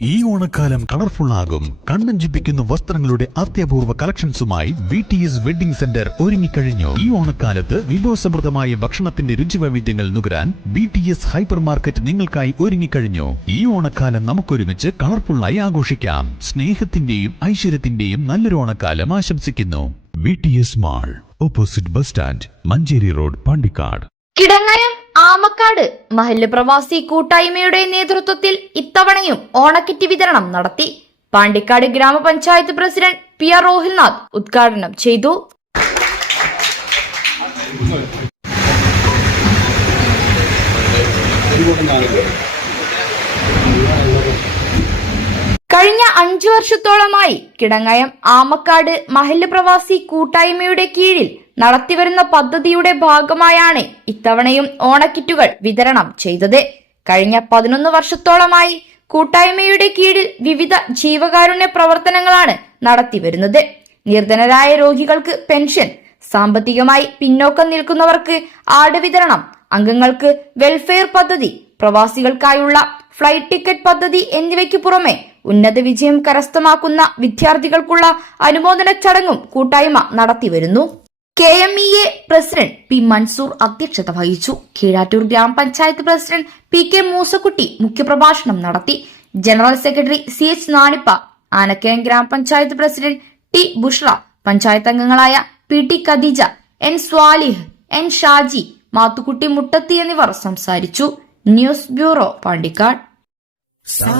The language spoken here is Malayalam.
ഈ ഓണക്കാലം കളർഫുൾ ആകും. കണ്ണഞ്ചിപ്പിക്കുന്ന വസ്ത്രങ്ങളുടെ അത്യപൂർവ കളക്ഷൻസുമായി VTS വെഡിംഗ് സെന്റർ ഒരുങ്ങിക്കഴിഞ്ഞു. ഈ ഓണക്കാലത്ത് വിഭവസമൃദ്ധമായ ഭക്ഷണത്തിന്റെ രുചിവൈവിധ്യങ്ങൾ നുകരാൻ VTS ഹൈപ്പർ മാർക്കറ്റ് നിങ്ങൾക്കായി ഒരുങ്ങിക്കഴിഞ്ഞു. ഈ ഓണക്കാലം നമുക്കൊരുമിച്ച് കളർഫുള്ളായി ആഘോഷിക്കാം. സ്നേഹത്തിന്റെയും ഐശ്വര്യത്തിന്റെയും നല്ലൊരു ഓണക്കാലം ആശംസിക്കുന്നു. VTS mall, opposite bus stand, Manjeri road, Pandikkad. Kidangayam Amakkad മഹല്ല് പ്രവാസി കൂട്ടായ്മയുടെ നേതൃത്വത്തിൽ ഇത്തവണയും ഓണക്കിറ്റ് വിതരണം നടത്തി. പാണ്ടിക്കാട് ഗ്രാമപഞ്ചായത്ത് പ്രസിഡന്റ് PR റോഹിൽനാഥ് ഉദ്ഘാടനം ചെയ്തു. കഴിഞ്ഞ 5 വർഷത്തോളമായി കിടങ്ങയം ആമക്കാട് മഹല്ല് പ്രവാസി കൂട്ടായ്മയുടെ കീഴിൽ നടത്തിവരുന്ന പദ്ധതിയുടെ ഭാഗമായാണ് ഇത്തവണയും ഓണക്കിറ്റുകൾ വിതരണം ചെയ്തത്. കഴിഞ്ഞ 11 വർഷത്തോളമായി കൂട്ടായ്മയുടെ കീഴിൽ വിവിധ ജീവകാരുണ്യ പ്രവർത്തനങ്ങളാണ് നടത്തിവരുന്നത്. നിർധനരായ രോഗികൾക്ക് പെൻഷൻ, സാമ്പത്തികമായി പിന്നോക്കം നിൽക്കുന്നവർക്ക് ആട് വിതരണം, അംഗങ്ങൾക്ക് വെൽഫെയർ പദ്ധതി, പ്രവാസികൾക്കായുള്ള ഫ്ലൈറ്റ് ടിക്കറ്റ് പദ്ധതി എന്നിവയ്ക്ക് പുറമെ ഉന്നത വിജയം കരസ്ഥമാക്കുന്ന വിദ്യാർത്ഥികൾക്കുള്ള അനുമോദന ചടങ്ങും കൂട്ടായ്മ നടത്തിവരുന്നു. KMEA പ്രസിഡന്റ് P മൻസൂർ അധ്യക്ഷത വഹിച്ചു. കീഴാറ്റൂർ ഗ്രാമപഞ്ചായത്ത് പ്രസിഡന്റ് PK മൂസക്കുട്ടി മുഖ്യപ്രഭാഷണം നടത്തി. General secretary CH Nanippa, Anakkayam ഗ്രാമപഞ്ചായത്ത് പ്രസിഡന്റ് T ബുഷ്ര, പഞ്ചായത്ത് അംഗങ്ങളായ PT Khadija, N Swalih, N Shaji, Mathukutty Muttathi എന്നിവർ സംസാരിച്ചു. News bureau, Pandikkad. Sa